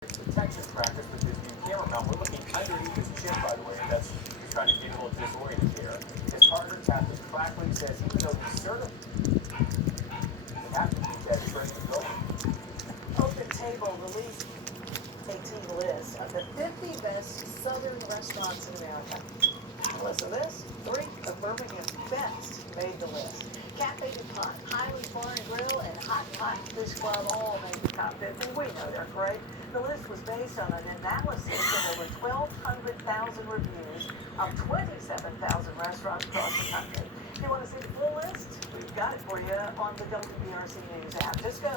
Detection practice with this new camera mount. We're looking underneath his chin, by the way, and that's trying to get a little disoriented here. His partner, Captain Clackley, says even though he's certain it has to keep that train going. Open Table released a team list of the 50 best Southern restaurants in America. Listen to this. 3 of Birmingham's best made the list. Cafe DuPont, Highlands Bar and Grill, and Hot and Hot Fish Club all made the top 50. We know they're great. The list was based on an analysis of over 1,200,000 reviews of 27,000 restaurants across the country. If you want to see the full list, we've got it for you on the WBRC News app. Just go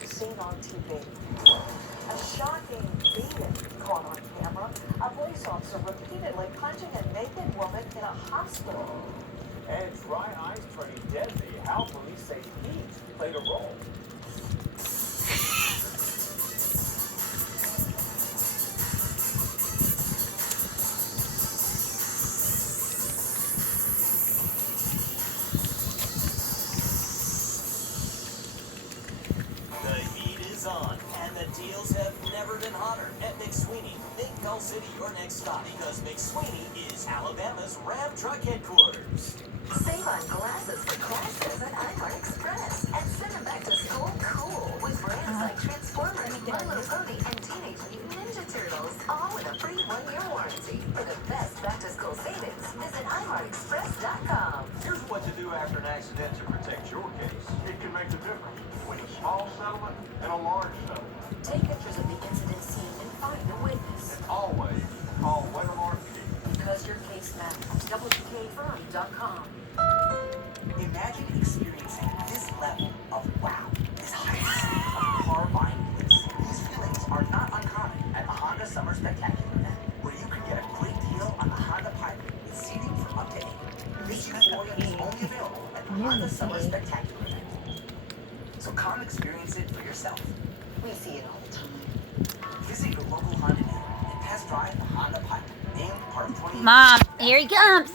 to Seen on TV. A shocking beating caught on camera. A police officer repeatedly punching a naked woman in a hospital. And dry ice turning deadly. How police say heat played a role. The heat is on, and the deals have never been hotter at McSweeney. Make Gull City your next stop because McSweeney is Alabama's Ram Truck headquarters. Save on glasses for classes at iHeart Express and send them back to school cool with brands like Transformers, My Little Pony, and Teenage Mutant Ninja Turtles, all with a free 1-year warranty. For the best back-to-school savings, visit iHeartExpress.com. Here's what to do after an accident to protect your case. It can make the difference between a small settlement and a large settlement. Take pictures of the incident scene and find a witness. And always call Weathermark Chief. Because your case matters. WKFirm.com. Imagine experiencing this level of wow, this height of car buying bliss. These feelings are not uncommon at the Honda Summer Spectacular event, where you can get a great deal on the Honda Pilot with seating for up to 8. This euphoria is only available at the Honda Summer Spectacular event. So come experience it for yourself. We see it all the time. Visit your local Honda dealer and test drive the Honda Pilot, named part of 20. Mom, here he comes.